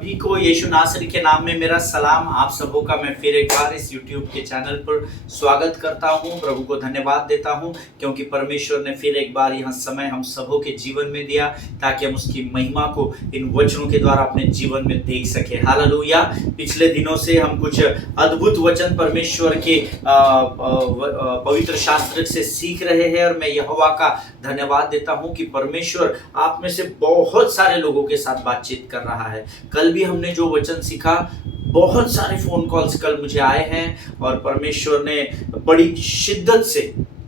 सभी को यीशु नासरी के नाम में मेरा सलाम। आप सबों का मैं फिर एक बार इस YouTube के चैनल पर स्वागत करता हूं। प्रभु को धन्यवाद देता हूं क्योंकि परमेश्वर ने फिर एक बार यह समय हम सबों के जीवन में दिया ताकि हम उसकी महिमा को इन वचनों के द्वारा अपने जीवन में देख सके। हालेलुया। पिछले दिनों से हम कुछ अद्भुत वचन परमेश्वर के पवित्र शास्त्र से सीख रहे हैं और मैं यहोवा का धन्यवाद देता हूं कि परमेश्वर आप में से बहुत सारे लोगों के साथ बातचीत कर रहा है। कल भी हमने जो वचन सीखा, बहुत सारे फोन कॉल्स कल मुझे आए हैं और परमेश्वर ने बड़ी शिद्दत से,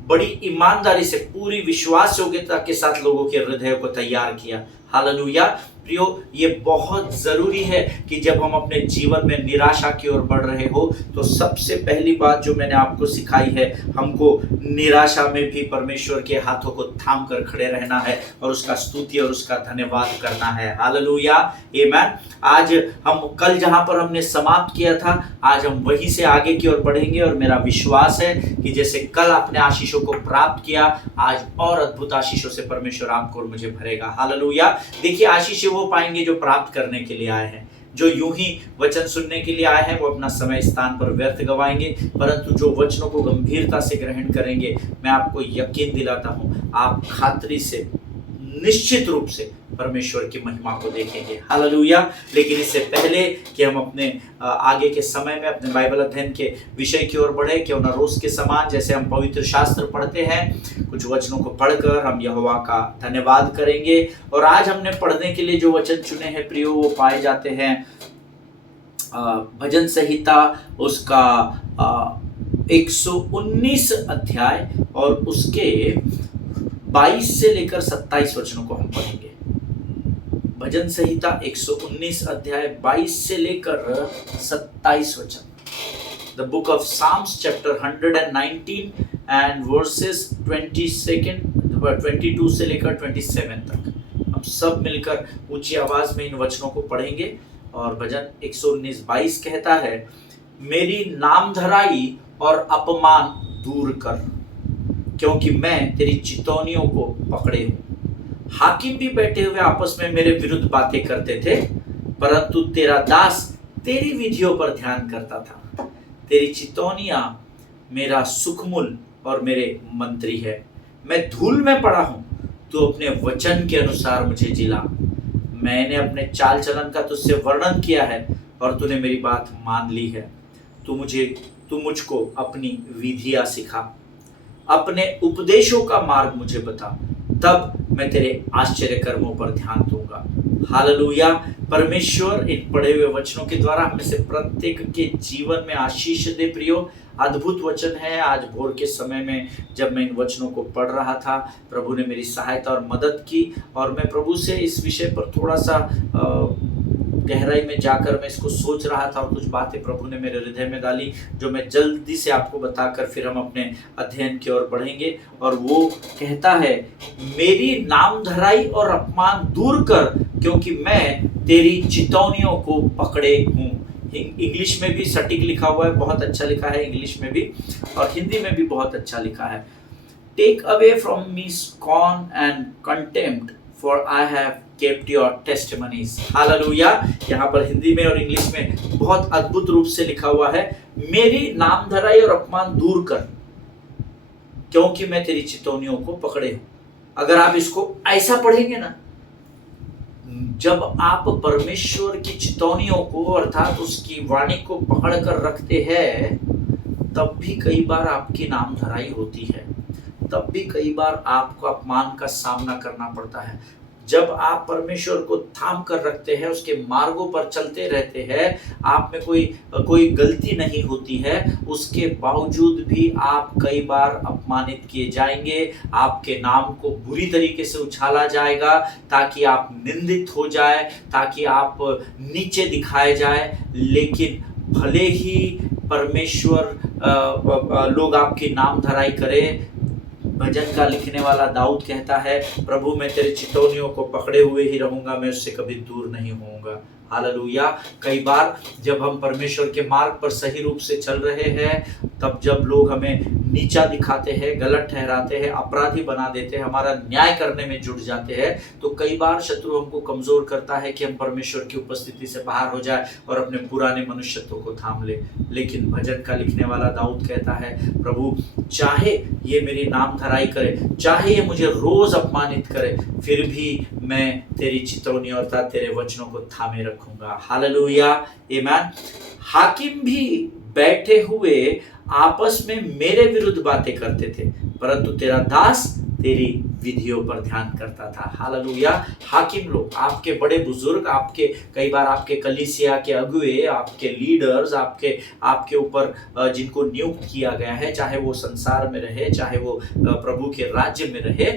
बड़ी ईमानदारी से, पूरी विश्वास योग्यता के साथ लोगों के हृदय को तैयार किया। हालेलुया। प्रियो, ये बहुत जरूरी है कि जब हम अपने जीवन में निराशा की ओर बढ़ रहे हो तो सबसे पहली बात जो मैंने आपको सिखाई है, हमको निराशा में भी परमेश्वर के हाथों को थाम कर खड़े रहना है और उसका स्तुति और उसका धन्यवाद करना है। हालेलुया, आमीन। आज हम कल जहां पर हमने समाप्त किया था, आज हम वहीं से आगे की ओर बढ़ेंगे और मेरा विश्वास है कि जैसे कल आपने आशीषों को प्राप्त किया, आज और अद्भुत आशीषों से परमेश्वर आपको और मुझे भरेगा। हालेलुया। देखिए, आशीष वो पाएंगे जो प्राप्त करने के लिए आए हैं। जो यूं ही वचन सुनने के लिए आए हैं वो अपना समय स्थान पर व्यर्थ गवाएंगे, परंतु जो वचनों को गंभीरता से ग्रहण करेंगे, मैं आपको यकीन दिलाता हूं, आप खातरी से, निश्चित रूप से परमेश्वर की महिमा को देखेंगे। हालेलुया। लेकिन इससे पहले कि हम अपने आगे के समय में अपने बाइबल अध्ययन के विषय की ओर बढ़े, क्यों न रोज के समान जैसे हम पवित्र शास्त्र पढ़ते हैं, कुछ वचनों को पढ़कर हम यहोवा का धन्यवाद करेंगे। और आज हमने पढ़ने के लिए जो वचन चुने हैं प्रियो, वो पाए जाते हैं भजन संहिता उसका 119 अध्याय और उसके 22 से लेकर 27 वचनों को हम पढ़ेंगे। भजन संहिता 119 अध्याय 22 से लेकर 27 वचन। The book of Psalms chapter 119 and verses 22 से लेकर 27 तक हम सब मिलकर ऊंची आवाज में इन वचनों को पढ़ेंगे। और भजन 119:22 कहता है, मेरी नामधराई और अपमान दूर कर, क्योंकि मैं तेरी चितौनियों को पकड़े हूं। हाकिम भी बैठे हुए आपस में मेरे विरुद्ध बातें करते थे, परंतु तेरा दास तेरी विधियों पर ध्यान करता था। तेरी चितौनियां मेरा सुखमूल और मेरे मंत्री है। मैं धूल में पड़ा हूं, तू अपने वचन के अनुसार मुझे जिला। मैंने अपने चाल चलन का तुझसे वर्णन किया है और तूने मेरी बात मान ली है। तू मुझको अपनी विधियां सिखा, अपने उपदेशों का मार्ग मुझे बता, तब मैं तेरे आश्चर्य कर्मों पर ध्यान दूंगा। हालेलुया। परमेश्वर इन पढ़े हुए वचनों के द्वारा हमें से प्रत्येक के जीवन में आशीष दे। प्रियो, अद्भुत वचन है। आज भोर के समय में जब मैं इन वचनों को पढ़ रहा था, प्रभु ने मेरी सहायता और मदद की और मैं प्रभु से इस विषय पर थोड़ा सा गहराई में जाकर मैं इसको सोच रहा था और कुछ बातें प्रभु ने मेरे हृदय में डाली जो मैं जल्दी से आपको बताकर फिर हम अपने अध्ययन की ओर बढ़ेंगे। और वो कहता है, मेरी नामधराई और अपमान दूर कर, क्योंकि मैं तेरी चितौनियों को पकड़े हूँ। इंग्लिश में भी सटीक लिखा हुआ है, बहुत अच्छा लिखा है इंग्लिश में भी, और हिंदी में भी बहुत अच्छा लिखा है। Take away from me scorn and contempt, for I have kept your testimonies। Hallelujah. यहाँ पर हिंदी में और इंग्लिश में बहुत अद्भुत रूप से लिखा हुआ है, मेरी नामधराई और अपमान दूर कर, क्योंकि मैं तेरी चितौनियों को पकड़े हूं। अगर आप इसको ऐसा पढ़ेंगे ना, जब आप परमेश्वर की चितौनियों को अर्थात उसकी वाणी को पकड़ कर रखते हैं, तब भी कई बार आपकी नामधराई होती है, तब भी कई बार आपको अपमान का सामना करना पड़ता है। जब आप परमेश्वर को थाम कर रखते हैं, उसके मार्गों पर चलते रहते हैं, आप में कोई गलती नहीं होती है, उसके बावजूद भी आप कई बार अपमानित किए जाएंगे, आपके नाम को बुरी तरीके से उछाला जाएगा ताकि आप निंदित हो जाए, ताकि आप नीचे दिखाए जाए। लेकिन भले ही परमेश्वर लोग आपकी नामधराई करें, भजन का लिखने वाला दाऊद कहता है, प्रभु मैं तेरे चितौनियों को पकड़े हुए ही रहूंगा, मैं उससे कभी दूर नहीं होऊंगा। हालेलुया। कई बार जब हम परमेश्वर के मार्ग पर सही रूप से चल रहे हैं, तब जब लोग हमें नीचा दिखाते हैं, गलत ठहराते हैं, अपराधी बना देते हैं, हमारा न्याय करने में जुट जाते हैं, तो कई बार शत्रु हमको कमजोर करता है कि हम परमेश्वर की उपस्थिति से बाहर हो जाए और अपने पुराने मनुष्यत्व को थाम ले। लेकिन भजन का लिखने वाला दाऊद कहता है, प्रभु चाहे ये मेरी नाम धराई करे, चाहे ये मुझे रोज अपमानित करे, फिर भी मैं तेरी चितौनी अर्थात तेरे वचनों को थामे रखूंगा। हालेलुया, आमीन। हाकिम भी बैठे हुए आपस में मेरे विरुद्ध बातें करते थे, परंतु तेरा दास तेरी विधियों पर ध्यान करता था। हालेलुया। हाकिम लोग, आपके बड़े बुजुर्ग, आपके कई बार आपके कलीसिया के अगुए, आपके लीडर्स, आपके ऊपर जिनको नियुक्त किया गया है, चाहे वो संसार में रहे, चाहे वो प्रभु के राज्य में रहे,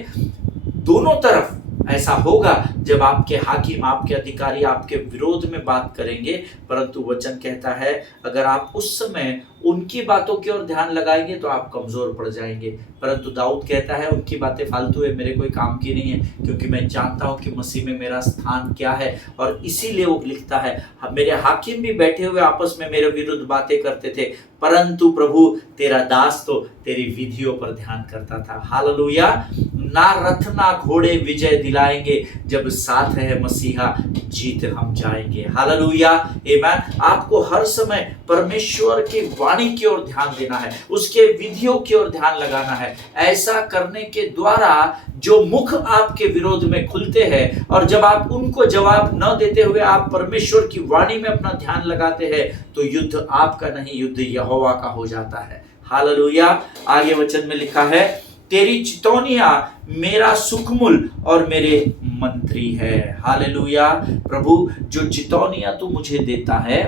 दोनों तरफ ऐसा होगा जब आपके हाकिम, आपके अधिकारी आपके विरोध में बात करेंगे। परंतु वचन कहता है अगर आप उस समय उनकी बातों की ओर ध्यान लगाएंगे तो आप कमजोर पड़ जाएंगे। परंतु दाऊद कहता है उनकी बातें फालतू है, मेरे कोई काम की नहीं है, क्योंकि मैं जानता हूं कि मसीह में मेरा स्थान क्या है। और इसीलिए वो लिखता है, मेरे हाकिम भी बैठे हुए आपस में मेरे विरुद्ध बातें करते थे, परंतु प्रभु तेरा दास तो तेरी विधियों पर ध्यान करता था। हालेलुया। ना रथ ना घोड़े विजय दिलाएंगे, जब साथ है मसीहा जीत हम जाएंगे। हालेलुया, आमीन। आपको हर समय परमेश्वर की वाणी की ओर ध्यान देना है, उसके विधियों की ओर ध्यान लगाना है। ऐसा करने के द्वारा जो मुख आपके विरोध में खुलते हैं और जब आप उनको जवाब न देते हुए आप परमेश्वर की वाणी में अपना ध्यान लगाते हैं, तो युद्ध आपका नहीं, युद्ध यहोवा का हो जाता है। हालेलुया। आगे वचन में लिखा है, तेरी चितौनियां मेरा सुखमूल और मेरे मंत्री है। हालेलुया। प्रभु जो चितौनियां तू मुझे देता है,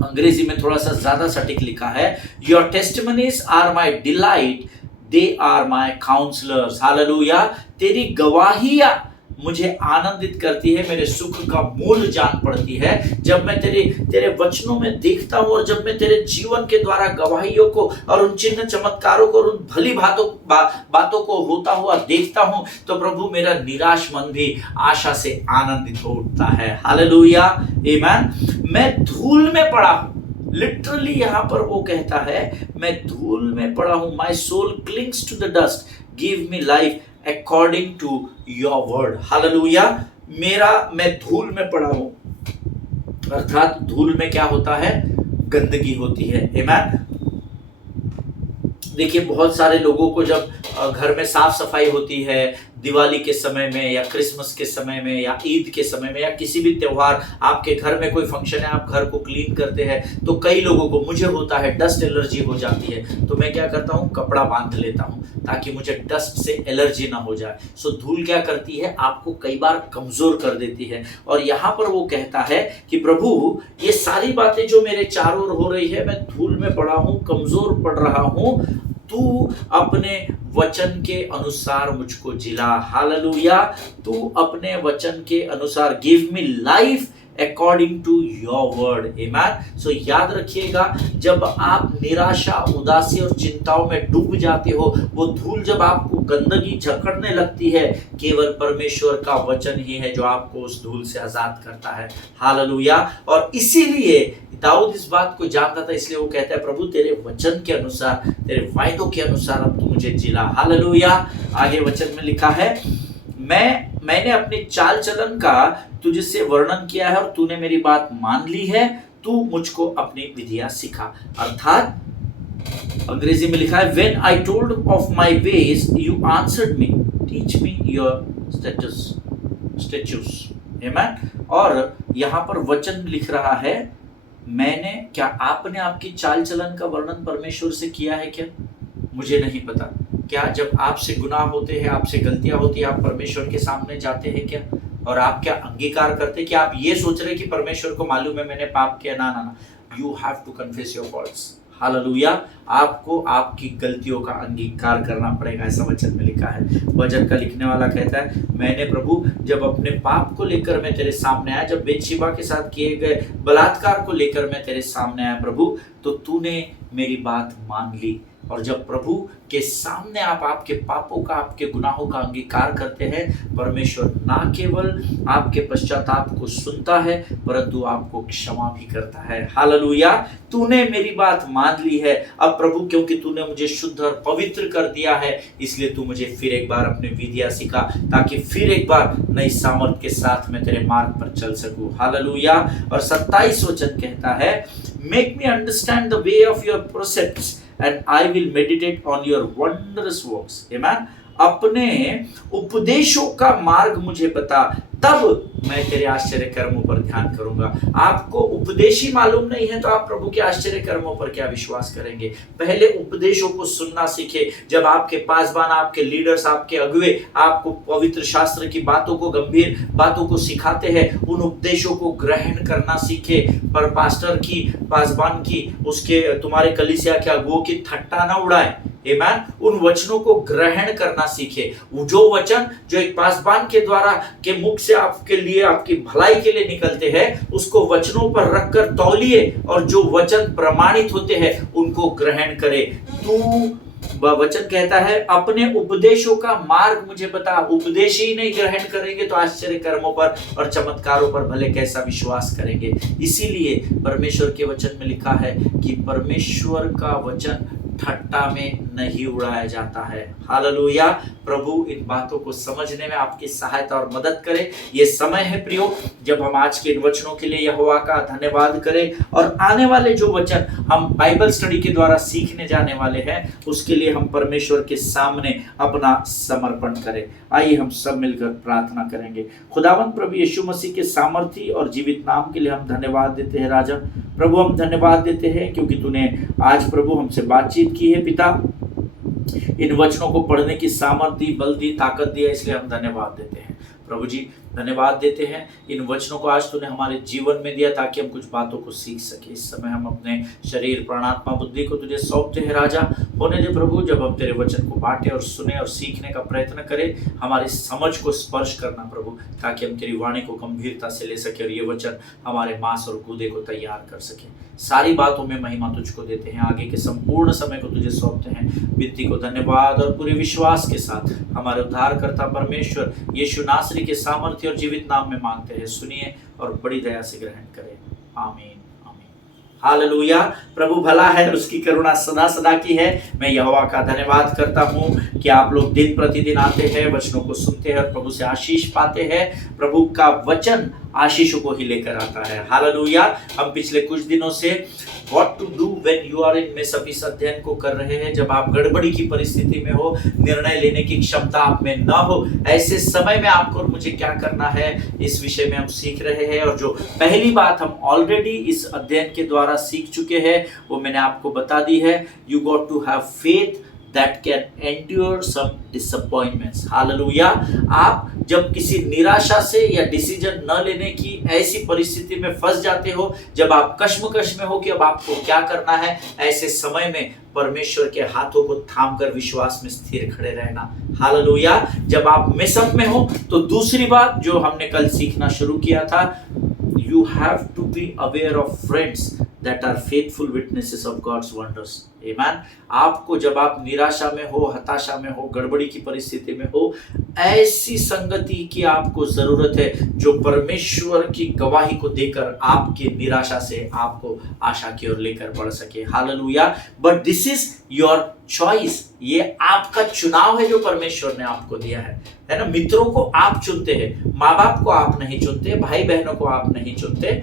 अंग्रेजी में थोड़ा सा ज्यादा सटीक लिखा है, your testimonies are my delight, they are my counsellors. Hallelujah. तेरी गवाहियां मुझे आनंदित करती है, मेरे सुख का मूल जान पड़ती है। जब मैं तेरे वचनों में देखता हूं और जब मैं तेरे जीवन के द्वारा गवाहियों को और उन चिन्ह चमत्कारों को और उन भली बातों को होता हुआ देखता हूं, तो प्रभु मेरा निराश मन भी आशा से आनंदित हो उठता है। हालेलुया, आमीन। मैं धूल में पड़ा हूं, लिटरली यहां पर वो कहता है मैं धूल में पड़ा हूं, my soul clings to the dust, give me life according to your word। Hallelujah. मैं धूल में पड़ा हूं, अर्थात धूल में क्या होता है, गंदगी होती है। आमीन। देखिए बहुत सारे लोगों को जब घर में साफ सफाई होती है, दिवाली के समय में या क्रिसमस के समय में या ईद के समय में या किसी भी त्योहार, आपके घर में कोई फंक्शन है, आप घर को क्लीन करते हैं, तो कई लोगों को, मुझे होता है, डस्ट एलर्जी हो जाती है। तो मैं क्या करता हूँ, कपड़ा बांध लेता हूँ ताकि मुझे डस्ट से एलर्जी ना हो जाए। सो धूल क्या करती है, आपको कई बार कमजोर कर देती है। और यहाँ पर वो कहता है कि प्रभु ये सारी बातें जो मेरे चारों ओर हो रही है, मैं धूल में पड़ा हूँ, कमजोर पड़ रहा हूँ, तू अपने वचन के अनुसार मुझको जिला। हालेलुया। तू अपने वचन के अनुसार, give me life according to your word. आमीन। सो याद रखिएगा, जब आप निराशा, उदासी और चिंताओं में डूब जाते हो, वो धूल जब आपको गंदगी जकड़ने लगती है, केवल परमेश्वर का वचन ही है जो आपको उस धूल से आजाद करता है। हालेलुया। और इसीलिए दाऊद इस बात को जानता था, इसलिए वो कहता है प्रभु तेरे वचन के अनुसार, तेरे वायदों के अनुसार अब तू मुझे जिला। हालेलुया। आगे वचन में लिखा है, मैंने अपनी चाल चलन का तुझसे वर्णन किया है और तूने मेरी बात मान ली है, तू मुझको अपनी विधियां सिखा। अर्थात अंग्रेजी में लिखा है, When I told of my ways, you answered me, teach me your statutes। आमीन। और यहाँ पर वचन लिख रहा है, क्या आपने आपकी चाल चलन का वर्णन परमेश्वर से किया है क्या? मुझे नहीं पता। क्या जब आपसे गुनाह होते हैं, आपसे गलतियां होती है, आप परमेश्वर के सामने जाते हैं क्या? और आप क्या अंगीकार करते हैं कि आप ये सोच रहे कि परमेश्वर को मालूम है मैंने पाप किया? ना ना ना, you have to confess your faults. Hallelujah. आपको आपकी गलतियों का अंगीकार करना पड़ेगा, ऐसा वचन में लिखा है। वचन का लिखने वाला कहता है, मैंने प्रभु जब अपने पाप को लेकर मैं तेरे सामने आया, जब बेतशेबा के साथ किए गए बलात्कार को लेकर मैं तेरे सामने आया प्रभु, तो तूने मेरी बात मान ली, और जब प्रभु के सामने आप आपके पापों का, आपके गुनाहों का अंगीकार करते हैं, परमेश्वर ना केवल आपके पश्चाताप को सुनता है परंतु आपको क्षमा भी करता है। हालेलुया। तूने मेरी बात मान ली है अब प्रभु, क्योंकि तूने मुझे शुद्ध और पवित्र कर दिया है, इसलिए तू मुझे फिर एक बार अपने विधियां सिखा, ताकि फिर एक बार नई सामर्थ के साथ मैं तेरे मार्ग पर चल सकूं। हालेलुया। और 27 वचन कहता है, make me understand the way of your precepts and I will meditate on your wondrous works. Amen. अपने उपदेशों का मार्ग मुझे बता, तब मैं तेरे आश्चर्य कर्मों पर ध्यान करूंगा। आपको उपदेश ही मालूम नहीं है तो आप प्रभु के आश्चर्य कर्मों पर क्या विश्वास करेंगे? पहले उपदेशों को सुनना सीखे। जब आपके पासवान, आपके लीडर्स, आपके अगुवे आपको पवित्र शास्त्र की बातों को, गंभीर बातों को सिखाते हैं, उन उपदेशों को ग्रहण करना सीखे। पर पास्टर की, पासवान की, उसके, तुम्हारे कलीसिया के अगुवों की ठट्टा ना उड़ाए। आमीन। उन वचनों को ग्रहण करना सीखे। जो वचन जो एक पासवान के द्वारा के मुख से आपके लिए, आपकी भलाई के लिए निकलते हैं, उसको वचनों पर रखकर तौलिए, और जो वचन प्रमाणित होते हैं उनको ग्रहण करे। तू वचन कहता है, अपने उपदेशों का मार्ग मुझे बता। उपदेश ही नहीं ग्रहण करेंगे तो आश्चर्य कर्मों पर और चमत्कारों पर भले कैसा विश्वास करेंगे। इसीलिए परमेश्वर के वचन में लिखा है कि परमेश्वर का वचन ठट्टा में नहीं उड़ाया जाता है। हालेलुया। प्रभु इन बातों को समझने में आपकी सहायता और मदद करे। ये समय है प्रियो, जब हम आज के इन वचनों के लिए यहोवा का धन्यवाद करें, और आने वाले जो वचन हम बाइबल स्टडी के द्वारा सीखने जाने वाले हैं, उसके लिए हम परमेश्वर के सामने अपना समर्पण करें। आइए हम सब मिलकर प्रार्थना करेंगे। खुदावंद प्रभु यीशु मसीह के सामर्थी और जीवित नाम के लिए हम धन्यवाद देते हैं। राजा प्रभु, हम धन्यवाद देते हैं क्योंकि तूने आज प्रभु हमसे बातचीत की है। पिता, इन वचनों को पढ़ने की सामर्थ्य, बल दी, ताकत दी है, इसलिए हम धन्यवाद देते हैं। प्रभु जी, धन्यवाद देते हैं, इन वचनों को आज तूने हमारे जीवन में दिया ताकि हम कुछ बातों को सीख सके। इस समय हम अपने शरीर, प्राण, आत्मा, बुद्धि को तुझे सौंपते हैं। राजा होने दे प्रभु, जब हम तेरे वचन को बांटे और सुने और सीखने का प्रयत्न करें, हमारी समझ को स्पर्श करना प्रभु, ताकि हम तेरी वाणी को गंभीरता से ले सके और ये वचन हमारे मांस और गूदे को तैयार कर सके। सारी बातों में महिमा तुझको देते हैं। आगे के संपूर्ण समय को तुझे सौंपते हैं। विनती को धन्यवाद और पूरे विश्वास के साथ हमारे उद्धारकर्ता परमेश्वर यीशु नासरी के सामर्थ्य और जीवित नाम में मांगते हैं। सुनिए और बड़ी दया से ग्रहण करें। आमीन। हालेलुया। प्रभु भला है और उसकी करुणा सदा सदा की है। मैं यहोवा का धन्यवाद करता हूँ कि आप लोग दिन प्रतिदिन आते हैं, वचनों को सुनते हैं और प्रभु से आशीष पाते हैं। प्रभु का वचन आशीषों को ही लेकर आता है। हालेलुया। हम पिछले कुछ दिनों से what to do when you are in mess up इस अध्ययन को कर रहे हैं। जब आप गड़बड़ी की परिस्थिति में हो, निर्णय लेने की क्षमता आप में न हो, ऐसे समय में आपको और मुझे क्या करना है, इस विषय में हम सीख रहे हैं। और जो पहली बात हम ऑलरेडी इस अध्ययन के द्वारा सीख चुके हैं वो मैंने आपको बता दी है। You got to have faith that can endure some disappointments. Hallelujah. आप जब किसी निराशा से या डिसीजन न लेने की ऐसी परिस्थिति में फंस जाते हो, जब आप कश्मकश में हो कि अब आपको क्या करना है, ऐसे समय में परमेश्वर के हाथों को थामकर विश्वास में स्थिर खड़े रहना। हालेलुया। जब आप मिसअप में हो तो दूसरी बात जो हमने कल सीखना शुरू किया था, you have to be aware of friends that are faithful witnesses of God's wonders. Amen. आपको जब आप निराशा में हो, हताशा में हो, गड़बड़ी की परिस्थिति में हो, ऐसी संगति की आपको जरूरत है जो परमेश्वर की गवाही को देकर आपकी निराशा से आपको आशा की ओर लेकर बढ़ सके। Hallelujah. But this is your choice. ये आपका चुनाव है जो परमेश्वर ने आपको दिया है ना। मित्रों को आप चुनते हैं, माँ बाप को आप नहीं चुनते, भाई बहनों को आप नहीं चुनते,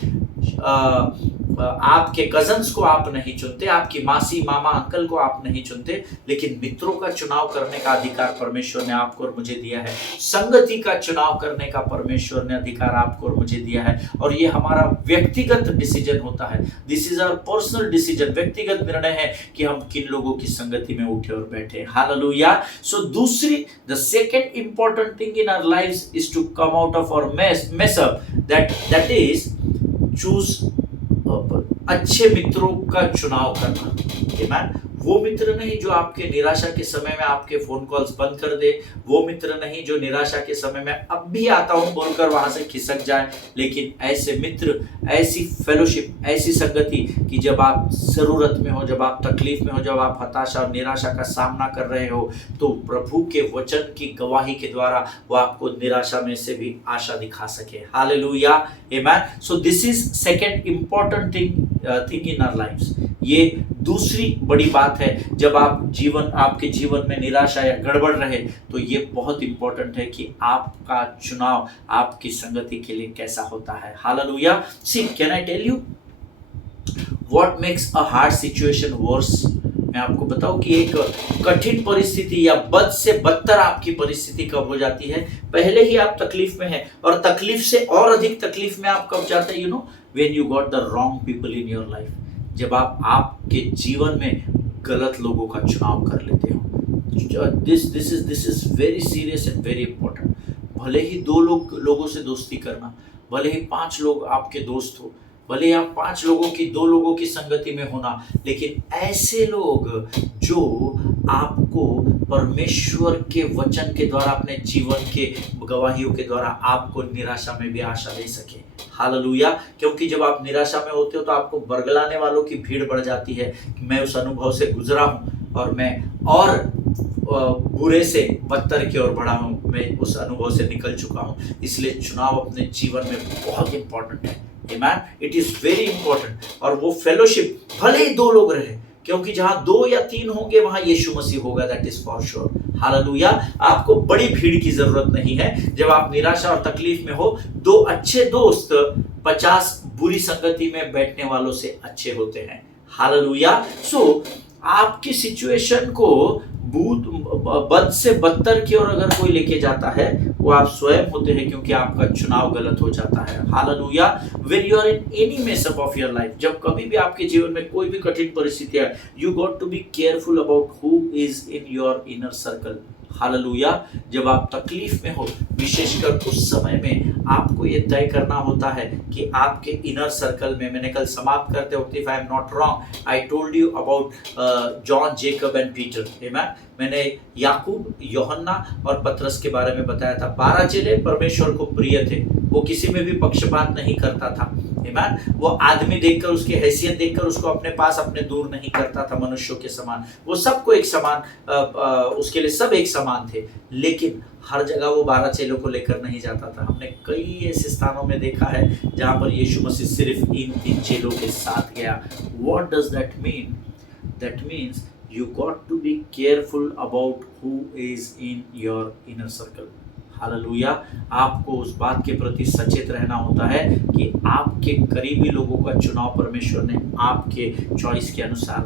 आपके कजन्स को आप नहीं चुनते, आपकी मासी, मामा, अंकल को आप नहीं चुनते, लेकिन मित्रों का चुनाव करने का अधिकार परमेश्वर ने आपको और मुझे दिया है। संगति का चुनाव करने का परमेश्वर ने अधिकार आपको और मुझे दिया है, और ये हमारा व्यक्तिगत डिसीजन होता है। This is our personal decision. व्यक्तिगत निर्णय है कि हम किन लोगों की संगति में उठे और बैठे। हालेलुया। सो दूसरी, the second important thing in our lives is to come out of our mess up, that is choose अच्छे मित्रों का चुनाव करना। वो मित्र नहीं जो आपके निराशा के समय में आपके फोन कॉल्स बंद कर दे, वो मित्र नहीं जो निराशा के समय में अब भी आता हूं बोलकर वहां से खिसक जाए, लेकिन ऐसे मित्र, ऐसी फेलोशिप, ऐसी संगति कि जब आप जरूरत में हो, जब आप तकलीफ में हो, जब आप हताशा और निराशा का सामना कर रहे हो, तो प्रभु के वचन की गवाही के द्वारा वो आपको निराशा में से भी आशा दिखा सके। Hallelujah, amen. So this is second important thing in our lives. ये दूसरी बड़ी बात है, जब आपके जीवन में निराशा या गड़बड़ रहे तो ये बहुत इंपॉर्टेंट है कि आपका चुनाव आपकी संगति के लिए कैसा होता है। Hallelujah. See, can I tell you what makes a hard situation worse? मैं आपको बताऊं कि एक कठिन परिस्थिति या बद से बदतर आपकी परिस्थिति कब हो जाती है? पहले ही आप तकलीफ में हैं और तकलीफ से और अधिक तकलीफ में आप कब जाते हैं? You know, when you got the wrong people in your life. जब आप आपके जीवन में गलत लोगों का चुनाव कर लेते हो। This is very serious and very important. भले ही लोगों से दोस्ती करना, भले ही 5 लोग आपके दोस्त हो, भले आप 5 लोगों की 2 लोगों की संगति में होना, लेकिन ऐसे लोग जो आपको परमेश्वर के वचन के द्वारा, अपने जीवन के गवाहियों के द्वारा आपको निराशा में भी आशा दे सके। हालेलुया। क्योंकि जब आप निराशा में होते हो तो आपको बरगलाने वालों की भीड़ बढ़ जाती है कि मैं उस अनुभव से गुजरा हूँ और मैं और बुरे से बदतर की ओर बढ़ा हूँ, मैं उस अनुभव से निकल चुका हूँ। इसलिए चुनाव अपने जीवन में बहुत इंपॉर्टेंट है। Amen? It is very important। और वो फेलोशिप भले ही 2 लोग रहे, क्योंकि जहां 2 या 3 होंगे वहां यीशु मसीह होगा, that is for sure. Hallelujah. आपको बड़ी भीड़ की जरूरत नहीं है। जब आप निराशा और तकलीफ में हो, 2 अच्छे दोस्त 50 बुरी संगति में बैठने वालों से अच्छे होते हैं। हालेलुया। सो आपकी सिचुएशन को बद से बदतर की ओर अगर कोई लेके जाता है, वो आप स्वयं होते हैं, क्योंकि आपका चुनाव गलत हो जाता है। Hallelujah. When you are in any mess up of your life, जब कभी भी आपके जीवन में कोई भी कठिन परिस्थिति है, you got to be careful about who is in your inner circle. Hallelujah. जब आप तकलीफ में हो, विशेषकर उस समय में आपको ये तय करना होता है कि आपके इनर सर्कल में, मैंने कल समाप्त करते वक्त, if I am not wrong, I told you about John, Jacob and Peter. मैंने याकूब, यूहन्ना और पतरस के बारे में बताया था। 12 चेले परमेश्वर को प्रिय थे, वो किसी में भी पक्षपात नहीं करता था। वो आदमी देखकर, उसकी हैसियत देखकर उसको अपने पास, अपने दूर नहीं करता था मनुष्यों के समान। वो सबको एक समान, उसके लिए सब एक समान थे, लेकिन हर जगह वो 12 चेलों को लेकर नहीं जाता था। हमने कई ऐसे स्थानों में देखा है जहां पर यीशु मसीह सिर्फ इन 3 चेलों के साथ गया। What does that mean? That means you got to be careful about who is in your inner circle। Hallelujah. आपको उस बात के प्रति सचेत रहना होता है कि आपके करीबी लोगों का चुनाव परमेश्वर ने आपके चॉइस के अनुसार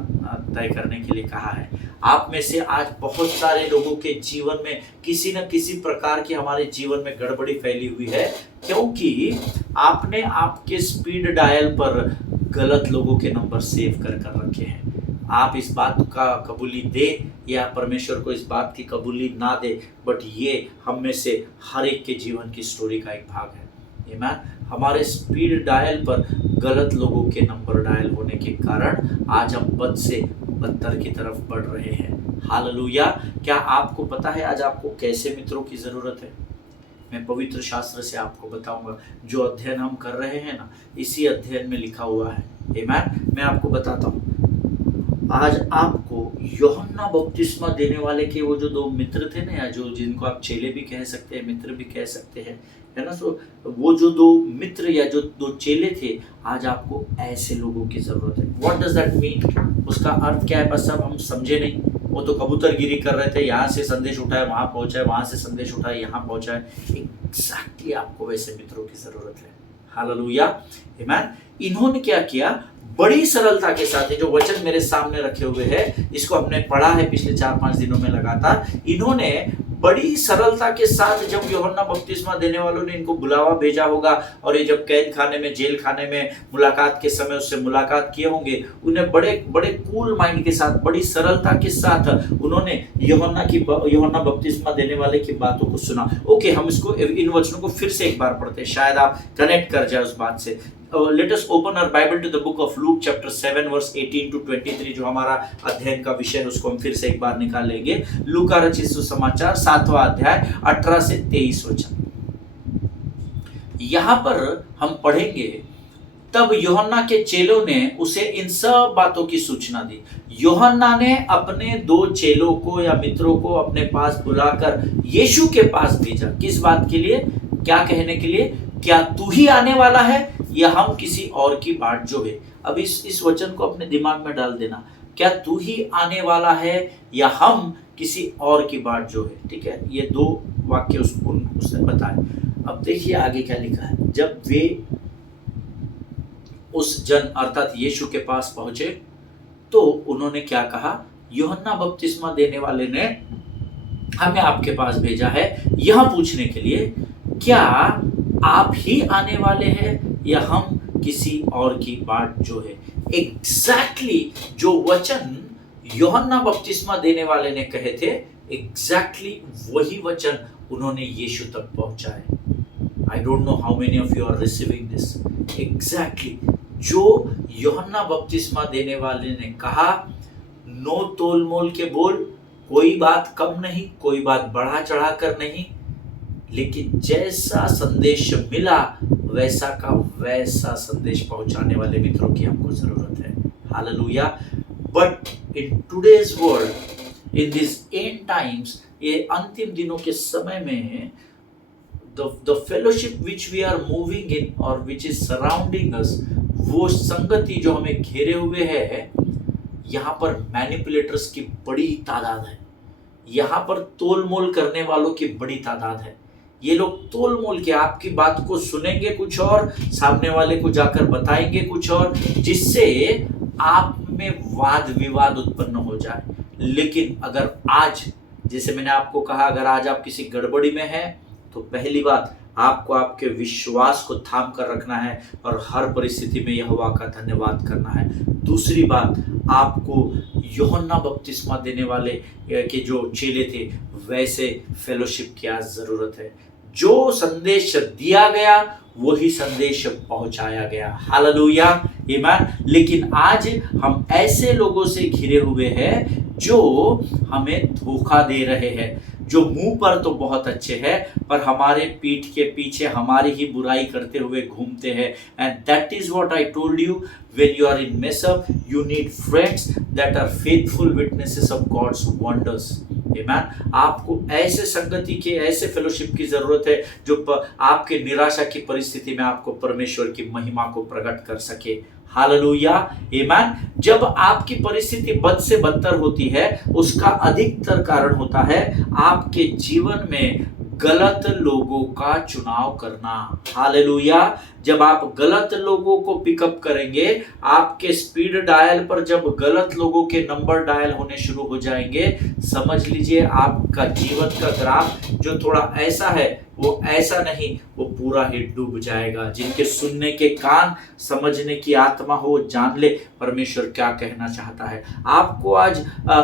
तय करने के लिए कहा है। आप में से आज बहुत सारे लोगों के जीवन में किसी न किसी प्रकार की, हमारे जीवन में गड़बड़ी फैली हुई है, क्योंकि आपने आपके स्पीड डायल पर गलत लोगों के नंबर सेव कर रखे हैं। आप इस बात का कबूली दे या परमेश्वर को इस बात की कबूली ना दे, बट ये हम में से हर एक के जीवन की स्टोरी का एक भाग है। आमीन। हमारे स्पीड डायल पर गलत लोगों के नंबर डायल होने के कारण आज हम बद से बदतर की तरफ बढ़ रहे हैं। हालेलुया। क्या आपको पता है आज आपको कैसे मित्रों की जरूरत है? मैं पवित्र शास्त्र से आपको बताऊंगा। जो अध्ययन हम कर रहे हैं ना, इसी अध्ययन में लिखा हुआ है। आमीन। मैं आपको बताता हूँ। आज आपको यूहन्ना बपतिस्मा देने वाले के वो जो 2 मित्र थे ना, या जो जिनको आप चेले भी कह सकते हैं, मित्र भी कह सकते हैं, है ना। सो वो जो 2 मित्र या जो 2 चेले थे, आज आपको ऐसे लोगों की जरूरत है। What does that mean? उसका अर्थ क्या है? बस अब हम समझे नहीं। वो तो कबूतरगिरी कर रहे थे, यहाँ से संदेश उठाए वहां पहुंचाए, वहां से संदेश उठाए यहाँ पहुंचाए। एग्जैक्टली आपको वैसे मित्रों की जरूरत है। हालेलुया। आमीन। इन्होंने क्या किया? बड़ी सरलता के साथ, जो वचन मेरे सामने रखे हुए हैं, इसको हमने पढ़ा है पिछले 4-5 दिनों में लगातार। इन्होंने बड़ी सरलता के साथ, जब यूहन्ना बपतिस्मा देने वालों ने इनको बुलावा भेजा होगा और ये जब कैद खाने में, जेल खाने में मुलाकात के समय उससे मुलाकात किए होंगे, उन्हें बड़े बड़े कूल माइंड के साथ, बड़ी सरलता के साथ उन्होंने यूहन्ना बपतिस्मा देने वाले की बातों को सुना। ओके, हम इसको, इन वचनों को फिर से एक बार पढ़ते हैं, शायद आप कनेक्ट कर जाए उस बात से। Let us open our Bible to the book of Luke chapter 7 verse 18 to 23, जो हमारा अध्ययन का विषय है उसको हम फिर से एक बार निकाल लेंगे। लूका रचित सुसमाचार 7वां अध्याय 18 से 23 वचन। यहां पर हम पढ़ेंगे, तब यूहन्ना के चेलों ने उसे इन सब बातों की सूचना दी। यूहन्ना ने अपने 2 चेलों को या मित्रों को अपने पास बुलाकर यीशु के पास भेजा। किस बात के लिए? क्या कहने के लिए? क्या तू ही आने वाला है या हम किसी और की बाट जो है? अब इस वचन को अपने दिमाग में डाल देना। क्या तू ही आने वाला है या हम किसी और की बाट जो है? ठीक है, ये 2 वाक्य उसने बताए। अब देखिए आगे क्या लिखा है। जब वे उस जन अर्थात यीशु के पास पहुंचे तो उन्होंने क्या कहा? यूहन्ना बपतिस्मा देने वाले ने हमें आपके पास भेजा है यह पूछने के लिए, क्या आप ही आने वाले हैं या हम किसी और की बाट जो है? एग्जैक्टली जो वचन यूहन्ना बपतिस्मा देने वाले ने कहे थे, एग्जैक्टली वही वचन उन्होंने यीशु तक पहुंचाए। I don't know how many of you are receiving this. Exactly जो यूहन्ना बपतिस्मा देने वाले ने कहा, नो तोल मोल के बोल, कोई बात कम नहीं, कोई बात बढ़ा चढ़ा कर नहीं, लेकिन जैसा संदेश मिला वैसा का वैसा संदेश पहुंचाने वाले मित्रों की हमको जरूरत है। Hallelujah. But in today's world, in this and times, ये अंतिम दिनों के समय में the fellowship which we are moving in or which is surrounding us, वो संगति जो हमें घेरे हुए है, यहाँ पर मैनिपुलेटर्स की बड़ी तादाद है। यहाँ पर तोल मोल करने वालों की बड़ी तादाद है। ये लोग तोल मोल के आपकी बात को सुनेंगे कुछ और, सामने वाले को जाकर बताएंगे कुछ और, जिससे आप में वाद विवाद उत्पन्न हो जाए। लेकिन अगर आज, जैसे मैंने आपको कहा, अगर आज आप किसी गड़बड़ी में हैं तो पहली बात, आपको आपके विश्वास को थाम कर रखना है और हर परिस्थिति में यहोवा का धन्यवाद करना है। दूसरी बात, आपको यूहन्ना बपतिस्मा देने वाले के जो चेले थे वैसे फेलोशिप की आज जरूरत है। जो संदेश दिया गया वही संदेश पहुंचाया गया। हालेलुया, आमीन। लेकिन आज हम ऐसे लोगों से घिरे हुए हैं जो हमें धोखा दे रहे हैं, जो मुंह पर तो बहुत अच्छे हैं पर हमारे पीठ के पीछे हमारी ही बुराई करते हुए घूमते हैं। And that is what I told you, when you are in mess up, you need friends that are faithful witnesses of God's wonders. आमीन। आपको ऐसे संगति की, ऐसे फेलोशिप की जरूरत है जो आपके निराशा की परिस्थिति में आपको परमेश्वर की महिमा को प्रकट कर सके। हालेलुया, आमीन। जब आपकी परिस्थिति बद से बदतर होती है, उसका अधिकतर कारण होता है आपके जीवन में गलत लोगों का चुनाव करना। हालेलुया। जब आप गलत लोगों को पिकअप करेंगे, आपके स्पीड डायल पर जब गलत लोगों के नंबर डायल होने शुरू हो जाएंगे, समझ लीजिए आपका जीवन का ग्राफ जो थोड़ा ऐसा है वो ऐसा नहीं, वो पूरा ही डूब जाएगा। जिनके सुनने के कान, समझने की आत्मा हो, जान ले परमेश्वर क्या कहना चाहता है। आपको आज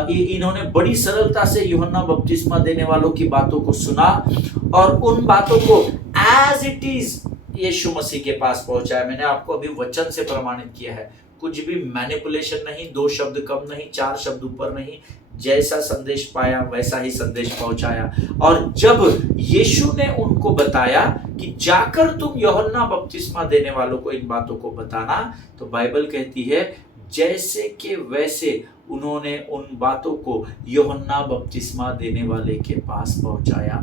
इन्होंने बड़ी सरलता से यूहन्ना बपतिस्मा देने वालों की बातों को सुना और उन बातों को एज इट इज यीशु मसीह के पास पहुंचाया। मैंने आपको अभी वचन से प्रमाणित किया है, कुछ भी मैनिपुलेशन नहीं, 2 शब्द कम नहीं, 4 शब्द ऊपर नहीं, जैसा संदेश पाया वैसा ही संदेश पहुंचाया। और जब यीशु ने उनको बताया कि जाकर तुम यूहन्ना बपतिस्मा देने वालों को इन बातों को बताना, तो बाइबल कहती है जैसे कि वैसे उन्होंने उन बातों को यूहन्ना बपतिस्मा देने वाले के पास पहुंचाया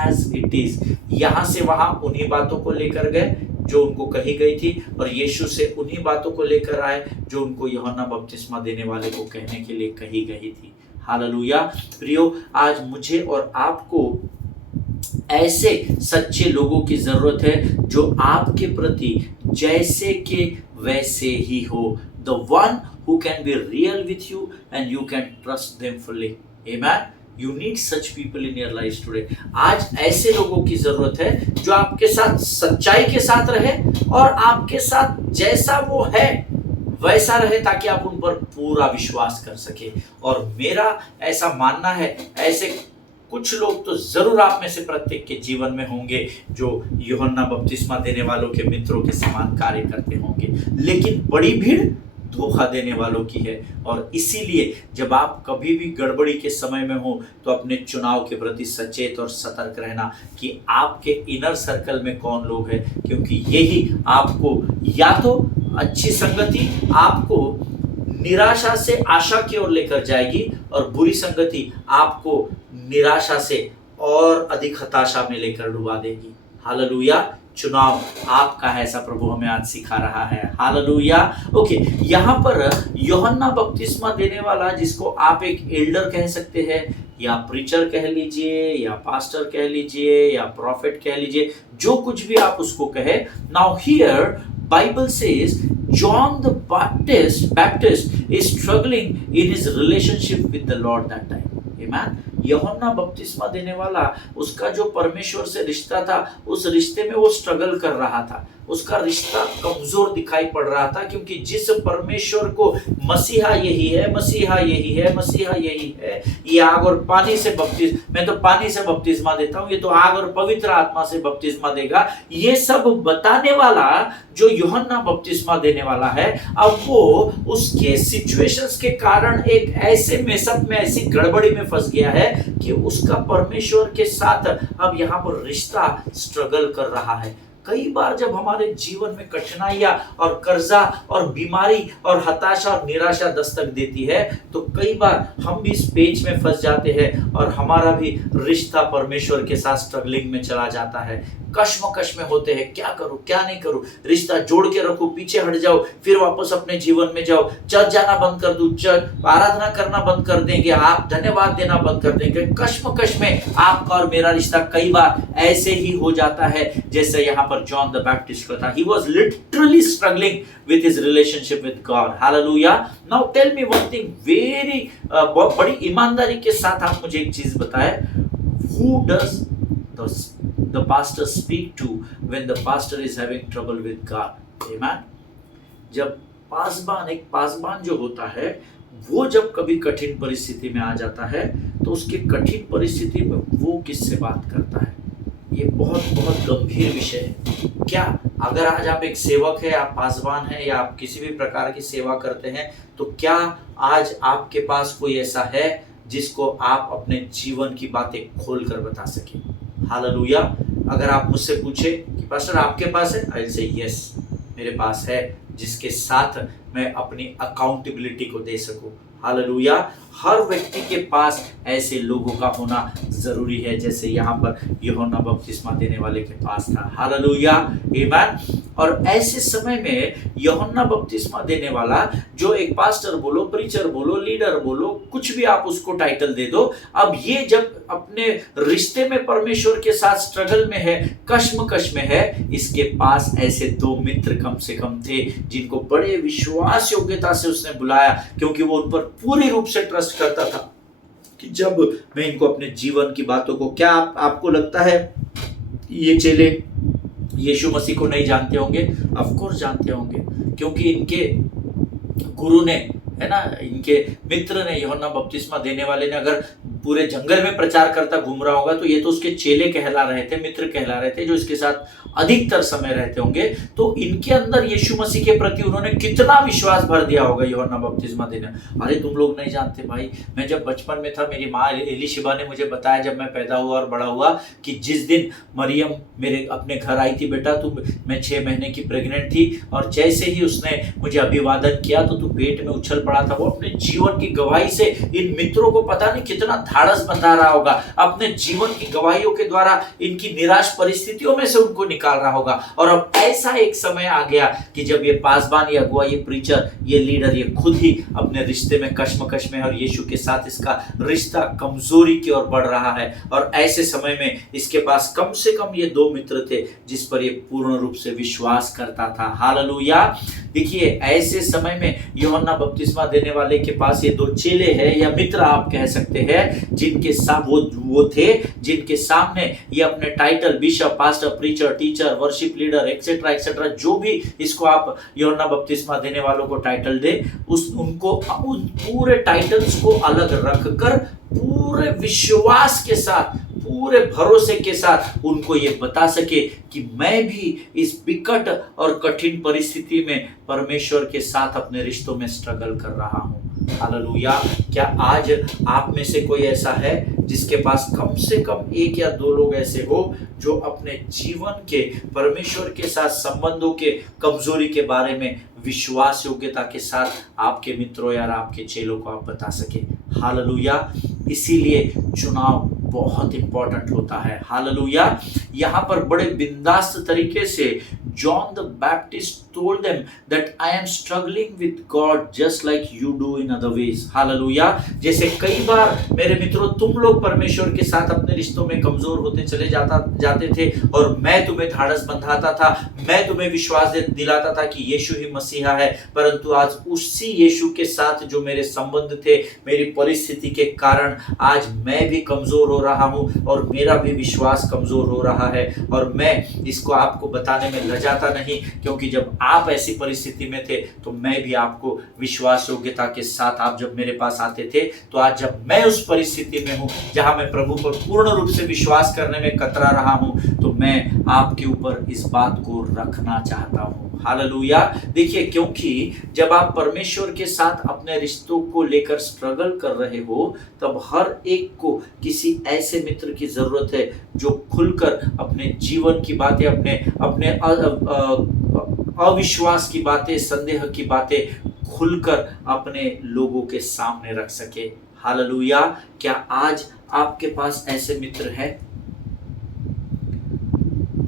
एज इट इज। यहां से वहां उन्हीं बातों को लेकर गए जो उनको कही गई थी और यीशु से उन्हीं बातों को लेकर आए जो उनको यूहन्ना बपतिस्मा देने वाले को कहने के लिए कही गई थी। हालेलुया। प्रियो, आज मुझे और आपको ऐसे सच्चे लोगों की जरूरत है जो आपके प्रति जैसे के वैसे ही हो। The one who can be real with you and you can trust them fully. Amen. You need such people in your lives today. आज ऐसे लोगों की जरूरत है जो आपके साथ सच्चाई के साथ रहे और आपके साथ जैसा वो है वैसा रहे, ताकि आप उन पर पूरा विश्वास कर सके। और मेरा ऐसा मानना है, ऐसे कुछ लोग तो जरूर आप में से प्रत्येक के जीवन में होंगे जो यूहन्ना बपतिस्मा देने वालों के मित्रों के समान कार्य करते होंगे, लेकिन बड़ी भीड़ धोखा देने वालों की है। और इसीलिए जब आप कभी भी गड़बड़ी के समय में हो तो अपने चुनाव के प्रति सचेत और सतर्क रहना कि आपके इनर सर्कल में कौन लोग हैं, क्योंकि यही आपको या तो अच्छी संगति आपको निराशा से आशा की ओर लेकर जाएगी और बुरी संगति आपको निराशा से और अधिक हताशा में लेकर डुबा देगी। हालेलुया। चुनाव आपका है, ऐसा प्रभु हमें आज सिखा रहा है। हालेलुया। ओके, यहाँ पर यूहन्ना बपतिस्मा देने वाला, जिसको आप एक एल्डर कह सकते हैं या प्रीचर कह लीजिए या पास्टर कह लीजिए या प्रॉफिट कह लीजिए, जो कुछ भी आप उसको कहे। Now here Bible says John the Baptist is struggling in his relationship with the Lord that time. Amen. यूहन्ना बपतिस्मा देने वाला, उसका जो परमेश्वर से रिश्ता था, उस रिश्ते में वो स्ट्रगल कर रहा था। उसका रिश्ता कमजोर दिखाई पड़ रहा था, क्योंकि जिस परमेश्वर को मसीहा यही है, मसीहा यही है, मसीहा यही है, ये आग और पानी से मैं तो पानी से बपतिस्मा देता हूँ, ये तो आग और पवित्र आत्मा से बपतिस्मा देगा, ये सब बताने वाला जो यूहन्ना बपतिस्मा देने वाला है, अब वो उसके सिचुएशंस के कारण एक ऐसे मेसअप में, ऐसी गड़बड़ी में फंस गया है कि उसका परमेश्वर के साथ अब यहाँ पर रिश्ता स्ट्रगल कर रहा है। कई बार जब हमारे जीवन में कठिनाइयां और कर्जा और बीमारी और हताशा और निराशा दस्तक देती है, तो कई बार हम भी इस पेच में फंस जाते हैं और हमारा भी रिश्ता परमेश्वर के साथ स्ट्रगलिंग में चला जाता है। कश्मकश में होते हैं, क्या करूं क्या नहीं करूं, रिश्ता जोड़ के रखूं, पीछे हट जाओ, फिर वापस अपने जीवन में जाओ, चर्च जाना बंद कर दूं, आराधना करना बंद कर देंगे, आप धन्यवाद देना बंद कर देंगे। कश्मकश में आपका और मेरा रिश्ता कई बार ऐसे ही हो जाता है जैसे यहाँ पर जॉन द बैप्टिस्ट का था। He was literally struggling with his relationship with God. Hallelujah. Now tell me one thing, very बड़ी ईमानदारी के साथ आप मुझे एक चीज बताएं, who does the pastor speak to when the pastor is having trouble with God? Amen. जब एक पासबान जो होता है, वो जब कभी कठिन परिस्थिति में आ जाता है तो उसके कठिन परिस्थिति में वो किससे बात करता है? ये बहुत बहुत गंभीर विषय है। क्या अगर आज आप एक सेवक है, आप पासबान है या आप किसी भी प्रकार की सेवा करते हैं, तो क्या आज आपके पास कोई ऐसा है जिसको आप अपने जीवन की बातें खोल कर बता सके? हालेलुया। अगर आप मुझसे पूछे कि पास्टर आपके पास है, आई विल से यस, मेरे पास है, जिसके साथ मैं अपनी अकाउंटेबिलिटी को दे सकूं। हालेलुया। हर व्यक्ति के पास ऐसे लोगों का होना जरूरी है, जैसे यहाँ पर यूहन्ना बपतिस्मा देने वाले के पास था। हालेलुया। आमीन। और ऐसे समय में यूहन्ना बपतिस्मा देने वाला, जो एक पास्टर बोलो, प्रीचर बोलो, लीडर बोलो, कुछ भी आप उसको टाइटल दे दो, अब ये जब अपने रिश्ते में परमेश्वर के साथ स्ट्रगल में है, कश्मकश में है, इसके पास ऐसे दो मित्र कम से कम थे जिनको बड़े विश्वास योग्यता से उसने बुलाया, क्योंकि वो उन पर पूरी रूप से ट्रस्ट करता था कि जब मैं इनको अपने जीवन की बातों को, क्या आपको लगता है ये चेले यीशु मसीह को नहीं जानते होंगे? ऑफ कोर्स जानते होंगे, क्योंकि इनके गुरु ने, है ना, इनके मित्र ने, यूहन्ना बपतिस्मा देने वाले ने अगर पूरे जंगल में प्रचार करता घूम रहा होगा तो ये तो उसके चेले कहला रहे थे, मित्र कहला रहे थे, जो इसके साथ अधिकतर समय रहते होंगे। तो इनके अंदर यीशु मसीह के प्रति उन्होंने कितना विश्वास भर दिया होगा यूहन्ना बपतिस्मा देने। अरे तुम लोग नहीं जानते भाई, मैं जब बचपन में था, मेरी माँ एलिशिबा ने मुझे बताया जब मैं पैदा हुआ और बड़ा हुआ कि जिस दिन मरियम मेरे अपने घर आई थी, बेटा तू, मैं 6 महीने की प्रेग्नेंट थी, और जैसे ही उसने मुझे अभिवादन किया तो तू पेट में उछल पड़ा था। वो अपने जीवन की गवाही से इन मित्रों को पता नहीं कितना धाड़स बता रहा होगा, अपने जीवन की गवाहियों के द्वारा इनकी निराश परिस्थितियों में से उनको निकाल रहा होगा। और अब ऐसा एक समय आ गया कि जब ये पासबान, ये अगुआ, ये प्रीचर, ये लीडर, ये खुद ही अपने रिश्ते में कश्मकश में, और यीशु के साथ इसका रिश्ता कमजोरी की ओर बढ़ रहा है। और ऐसे समय में इसके पास कम से कम ये 2 मित्र थे जिस पर ये पूर्ण रूप से विश्वास करता था। हालेलुया। देखिए, ऐसे समय में यूहन्ना बपतिस्मा देने वाले के पास ये 2 चेले हैं या मित्र आप कह सकते हैं, जिनके साथ वो थे जिनके सामने ये अपने title bishop, pastor, preacher, teacher teacher, worship leader, etcetera etcetera, जो भी इसको आप यूहन्ना बपतिस्मा देने वालों को टाइटल दे, उन पूरे टाइटल्स को अलग रखकर पूरे विश्वास के साथ, पूरे भरोसे के साथ उनको ये बता सके कि मैं भी इस विकट और कठिन परिस्थिति में परमेश्वर के साथ अपने रिश्तों में स्ट्रगल कर रहा हूं। हालेलुया। क्या आज आप में से कोई ऐसा है जिसके पास कम से कम 1 या 2 लोग ऐसे हो जो अपने जीवन के परमेश्वर के साथ संबंधों के कमजोरी के बारे में विश्वास योग्यता के साथ आपके मित्रों या आपके चेलों को आप बता सके? हालेलुया। इसीलिए चुनाव बहुत इंपॉर्टेंट होता है। हालेलुया। यहाँ पर बड़े बिंदास तरीके से John the Baptist told them that I am struggling with God just like you do in other ways. Hallelujah. जैसे कई बार मेरे मित्रों तुम लोग परमेश्वर के साथ अपने रिश्तों में कमजोर होते चले जाते थे और मैं तुम्हें ढाढ़स बंधाता था, मैं तुम्हें विश्वास दिलाता था कि यीशु ही मसीहा है, परंतु आज उसी यीशु के साथ जो मेरे संबंध थे, मेरी परिस्थिति के कारण आज मैं भी कमजोर हो रहा हूं और मेरा भी विश्वास कमजोर हो रहा है। और मैं इसको आपको बताने में लजाता नहीं, क्योंकि जब आप ऐसी परिस्थिति में थे तो मैं भी आपको विश्वास योग्यता के साथ, आप जब मेरे पास आते थे, तो आज जब मैं उस परिस्थिति में हूं जहां मैं प्रभु पर पूर्ण रूप से विश्वास करने में कतरा रहा हूं, तो मैं आपके ऊपर इस बात को रखना चाहता हूं। हालेलुया। देखिए, क्योंकि जब आप परमेश्वर के साथ अपने रिश्तों को लेकर स्ट्रगल कर रहे हो, तब हर एक को किसी ऐसे मित्र की जरूरत है जो खुलकर अपने जीवन की बातें, अपने अविश्वास की बातें, संदेह की बातें खुलकर अपने लोगों के सामने रख सके। हालेलुया। क्या आज आपके पास ऐसे मित्र हैं?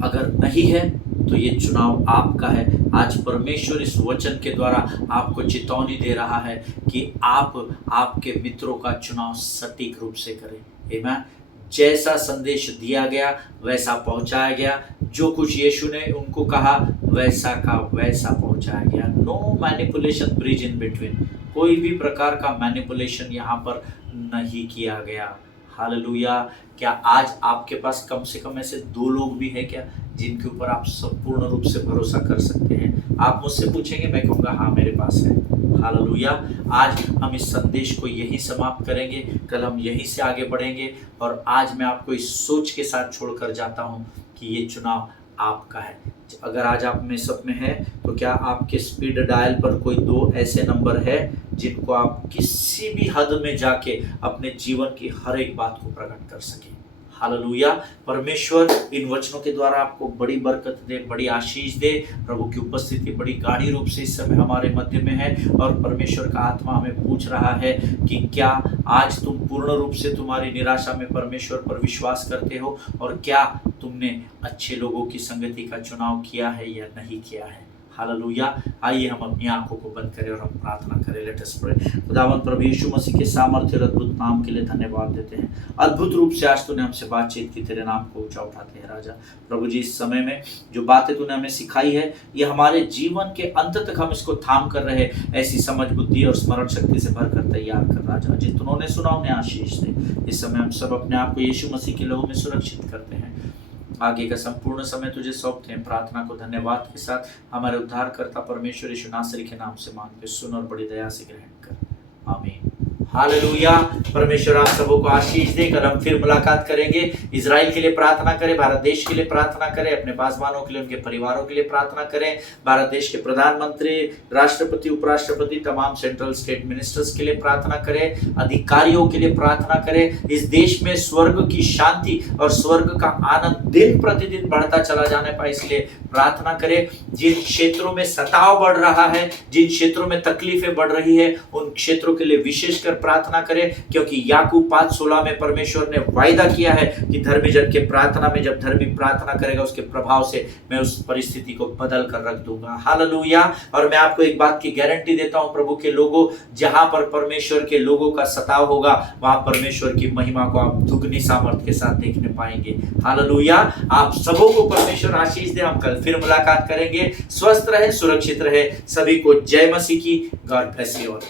अगर नहीं है तो ये चुनाव आपका है। आज परमेश्वर इस वचन के द्वारा आपको चेतावनी दे रहा है कि आप आपके मित्रों का चुनाव सटीक रूप से करें। आमीन। जैसा संदेश दिया गया वैसा पहुंचाया गया, जो कुछ यीशु ने उनको कहा वैसा का वैसा पहुंचाया गया। No manipulation bridge in between, कोई भी प्रकार का मैनिपुलेशन यहाँ पर नहीं किया गया। हालेलुया। क्या आज आपके पास कम से कम ऐसे 2 लोग भी हैं क्या जिनके ऊपर आप संपूर्ण रूप से भरोसा कर सकते हैं? आप मुझसे पूछेंगे, मैं कहूँगा हाँ मेरे पास है। हालेलुया। आज हम इस संदेश को यही समाप्त करेंगे, कल हम यहीं से आगे बढ़ेंगे। और आज मैं आपको इस सोच के साथ छोड़कर जाता हूँ कि ये चुनाव आपका है। अगर आज आप में सब में है तो क्या आपके स्पीड डायल पर कोई 2 ऐसे नंबर है जिनको आप किसी भी हद में जाके अपने जीवन की हर एक बात को प्रकट कर सके? हालेलुया। परमेश्वर इन वचनों के द्वारा आपको बड़ी बरकत दे, बड़ी आशीष दे। प्रभु की उपस्थिति बड़ी गाढ़ी रूप से इस समय हमारे मध्य में है और परमेश्वर का आत्मा हमें पूछ रहा है कि क्या आज तुम पूर्ण रूप से तुम्हारी निराशा में परमेश्वर पर विश्वास करते हो, और क्या तुमने अच्छे लोगों की संगति का चुनाव किया है या नहीं किया है? हालेलुया। आइए हम अपनी आंखों को बंद करें और हम प्रार्थना करें। Let us pray. खुदावंद प्रभु यीशु मसीह के सामर्थ्य और अद्भुत नाम के लिए धन्यवाद देते हैं। अद्भुत रूप से आज तूने हमसे बातचीत की, तेरे नाम को ऊंचा उठाते हैं राजा। प्रभु जी, इस समय में जो बातें तूने हमें सिखाई है, ये हमारे जीवन के अंत तक हम इसको थाम कर रहे, ऐसी समझ, बुद्धि और स्मरण शक्ति से भरकर तैयार कर राजा। जिन्होंने सुना उन्हें आशीष दे। इस समय हम सब अपने आप को यीशु मसीह के लहू में सुरक्षित करते हैं। आगे का संपूर्ण समय तुझे सौंपते हैं। प्रार्थना को धन्यवाद के साथ हमारे उद्धारकर्ता परमेश्वर यीशु नासरी के नाम से मांग के सुन और बड़ी दया से ग्रहण कर। आमीन। हालेलुया। परमेश्वर आप सबों को आशीष दे। कल हम फिर मुलाकात करेंगे। इजराइल के लिए प्रार्थना करें, भारत देश के लिए प्रार्थना करें, अपने पासवानों के लिए, उनके परिवारों के लिए प्रार्थना करें, भारत देश के प्रधानमंत्री, राष्ट्रपति, उपराष्ट्रपति, तमाम सेंट्रल स्टेट मिनिस्टर्स के लिए प्रार्थना करें, अधिकारियों के लिए प्रार्थना करें। इस देश में स्वर्ग की शांति और स्वर्ग का आनंद दिन प्रतिदिन बढ़ता चला जाने पाए, इसलिए प्रार्थना करें। जिन क्षेत्रों में सताव बढ़ रहा है, जिन क्षेत्रों में तकलीफें बढ़ रही है, उन क्षेत्रों के लिए विशेषकर प्रार्थना करें, क्योंकि याकूब 5:16 में परमेश्वर ने वायदा किया है कि धर्मी जन के प्रार्थना में, जब धर्मी प्रार्थना करेगा, उसके प्रभाव से मैं उस परिस्थिति को बदल कर रख दूंगा। हालेलुया। और मैं आपको एक बात की गारंटी देता हूं, प्रभु के लोगों, जहां पर परमेश्वर के लोगों का सताव होगा, वहां परमेश्वर की महिमा को आप दुगनी सामर्थ्य के साथ देखने पाएंगे। हालेलुया। आप सबों को परमेश्वर आशीष दे। हम कल फिर मुलाकात करेंगे। स्वस्थ रहे, सुरक्षित रहे। सभी को जय मसीह की। God bless you all.